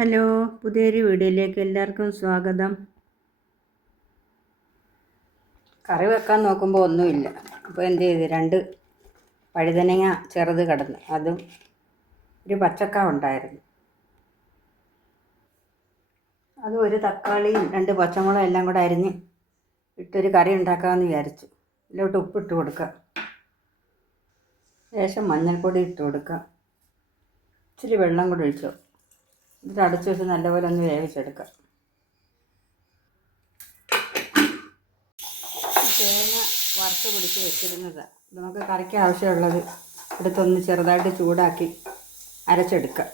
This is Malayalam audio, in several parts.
ഹലോ, പുതിയൊരു വീഡിയോയിലേക്ക് എല്ലാവർക്കും സ്വാഗതം. കറി വെക്കാൻ നോക്കുമ്പോൾ ഒന്നുമില്ല. അപ്പോൾ എന്ത് ചെയ്ത്, 2 വഴുതനങ്ങ ചെറുത് കിടന്നു, അതും ഒരു പച്ചക്ക ഉണ്ടായിരുന്നു. അതും ഒരു തക്കാളിയും 2 പച്ചമുളകും എല്ലാം കൂടെ അരിഞ്ഞ് ഇട്ടൊരു കറി ഉണ്ടാക്കാമെന്ന് വിചാരിച്ചു. ഇതിലോട്ട് ഉപ്പിട്ട് കൊടുക്കുക, ശേഷം മഞ്ഞൾപ്പൊടി ഇട്ട് കൊടുക്കുക, ഇച്ചിരി വെള്ളം കൂടെ ഒഴിച്ചോ. ഇത് അടച്ച് വെച്ച് നല്ലപോലെ ഒന്ന് വേവിച്ചെടുക്കാം. തേങ്ങ വറുത്ത് പിടിച്ച് വെച്ചിരുന്നതാണ്. നമുക്ക് കറിക്ക് ആവശ്യമുള്ളത് എടുത്തൊന്ന് ചെറുതായിട്ട് ചൂടാക്കി അരച്ചെടുക്കാം.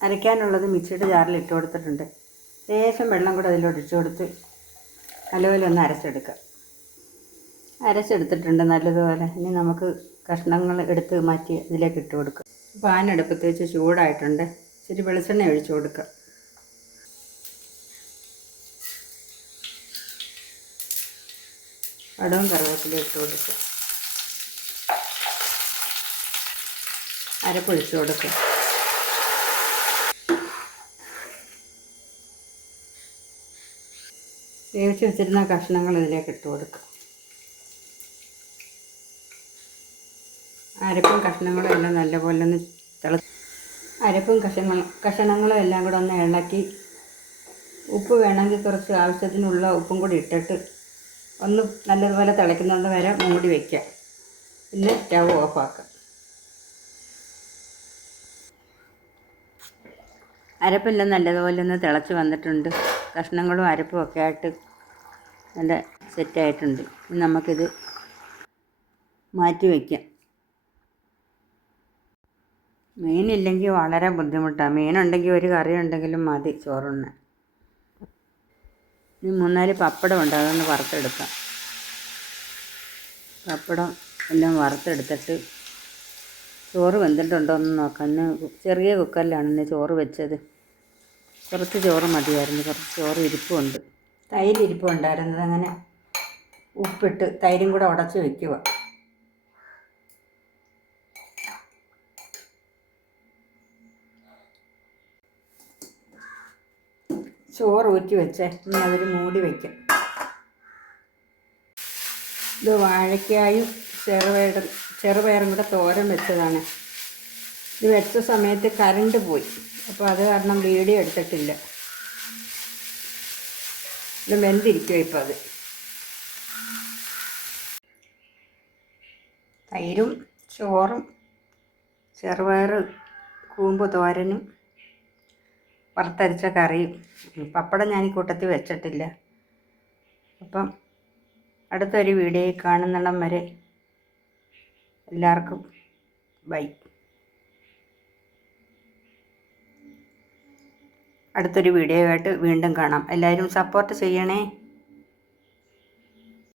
അരയ്ക്കാനുള്ളത് മിക്സിയുടെ ജാറിൽ ഇട്ട് കൊടുത്തിട്ടുണ്ട്. ലേശം വെള്ളം കൂടെ അതിലോട്ട് ഇട്ട് കൊടുത്ത് നല്ലപോലെ ഒന്ന് അരച്ചെടുക്കാം. അരച്ചെടുത്തിട്ടുണ്ട് നല്ലതുപോലെ. ഇനി നമുക്ക് കഷ്ണങ്ങൾ എടുത്ത് മാറ്റി ഇതിലേക്ക് ഇട്ട് കൊടുക്കാം. പാൻ അടുപ്പത്ത് വെച്ച് ചൂടായിട്ടുണ്ട്. ഇച്ചിരി വെളിച്ചെണ്ണ ഒഴിച്ചു കൊടുക്കുക. കടുകും കറിവേപ്പിലയും ഇട്ട് കൊടുക്കുക. അരപ്പൊഴിച്ച് കൊടുക്കുക. വേവിച്ച് വെച്ചിരുന്ന കഷ്ണങ്ങൾ ഇതിലേക്ക് ഇട്ട് കൊടുക്കുക. അരപ്പും കഷ്ണങ്ങളും എല്ലാം നല്ലപോലെ ഒന്ന് അരപ്പും കഷ്ണങ്ങളും എല്ലാം കൂടെ ഒന്ന് ഇളക്കി, ഉപ്പ് വേണമെങ്കിൽ കുറച്ച് ആവശ്യത്തിനുള്ള ഉപ്പും കൂടി ഇട്ടിട്ട് ഒന്ന് നല്ലതുപോലെ തിളയ്ക്കുന്നത് വരെ മൂടി വയ്ക്കുക. പിന്നെ സ്റ്റവ് ഓഫാക്കുക. അരപ്പെല്ലാം നല്ലതുപോലെ ഒന്ന് തിളച്ച് വന്നിട്ടുണ്ട്. കഷ്ണങ്ങളും അരപ്പും ഒക്കെ ആയിട്ട് നല്ല സെറ്റായിട്ടുണ്ട്. നമുക്കിത് മാറ്റി വയ്ക്കാം. മീനില്ലെങ്കിൽ വളരെ ബുദ്ധിമുട്ടാണ്. മീനുണ്ടെങ്കിൽ ഒരു കറി ഉണ്ടെങ്കിലും മതി ചോറുണ്ണാൻ. ഇനി 3-4 പപ്പടം ഉണ്ട്, അതൊന്ന് വറുത്തെടുക്കാം. പപ്പടം എല്ലാം വറുത്തെടുത്തിട്ട് ചോറ് വെന്തിട്ടുണ്ടോ എന്ന് നോക്കാം. ഇന്ന് ചെറിയ കുക്കറിലാണ് ഇന്ന് ചോറ് വെച്ചത്. കുറച്ച് ചോറ് മതിയായിരുന്നു, കുറച്ച് ചോറ് ഇരിപ്പുണ്ട്. തൈര് ഇരിപ്പുണ്ടായിരുന്നത്, അങ്ങനെ ഉപ്പിട്ട് തൈരും കൂടെ ഉടച്ച് വയ്ക്കുക. ചോറ് ഊറ്റി വെച്ചേ, ഇനി അവർ മൂടി വയ്ക്കാം. ഇത് വാഴയ്ക്കായും ചെറുപയറും കൂടെ തോരൻ വെച്ചതാണ്. ഇത് വെച്ച സമയത്ത് കറണ്ട് പോയി, അപ്പോൾ അത് കാരണം വീഡിയോ എടുത്തിട്ടില്ല. ഇത് വെന്തിരിക്കുക. ഇപ്പോൾ അത് തൈരും ചോറും ചെറുപയർ കൂമ്പ് തോരനും വറുത്തരച്ച കറിയും. പപ്പടം ഞാൻ ഈ കൂട്ടത്തിൽ വെച്ചിട്ടില്ല. അപ്പം അടുത്തൊരു വീഡിയോയിൽ കാണുന്നിടം വരെ എല്ലാവർക്കും ബൈ. അടുത്തൊരു വീഡിയോയുമായിട്ട് വീണ്ടും കാണാം. എല്ലാവരും സപ്പോർട്ട് ചെയ്യണേ.